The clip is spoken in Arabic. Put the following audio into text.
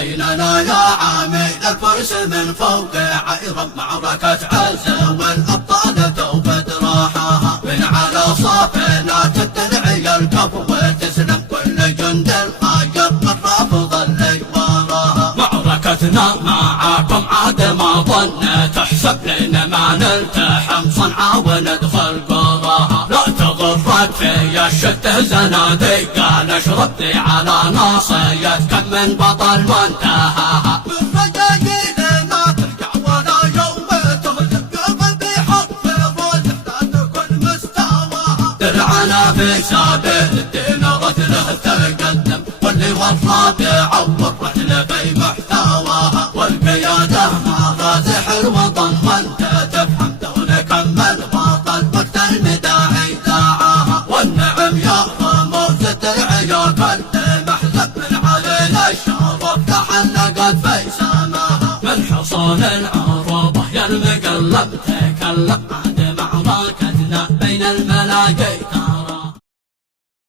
بيننا يا عميد الفرس من فوق عيرا معركة عزة والأبطال توبد راحها من على صافنا تدرعي الكف وتسلم كل جند الخير من رافض اللي وراها. معركتنا معاكم عاد ما ظن تحسب لنا ما نلتحم صنعا وندخل قراها. لا تغرك في الشتة زنادق نشرب على ناصية كم من بطل وانتهاها. من رجاجيلنا ترجع ولا يوم تهزم قلبي بحرف الروس تحتاج كل مستواها. درعنا في سابق الدين رجله تقدم واللي والرابع والرحلة في محتواها. والقيادة مع رازح الوطن وانت تفهم دون كم البطل وقت المداعي داعاها. والنعم يا رموز الدرع يا كل محزب من علينا الشرف تحلقت في سماها. من حصون العروبة يا المقلب تكلم عاد معركتنا بين الملاقي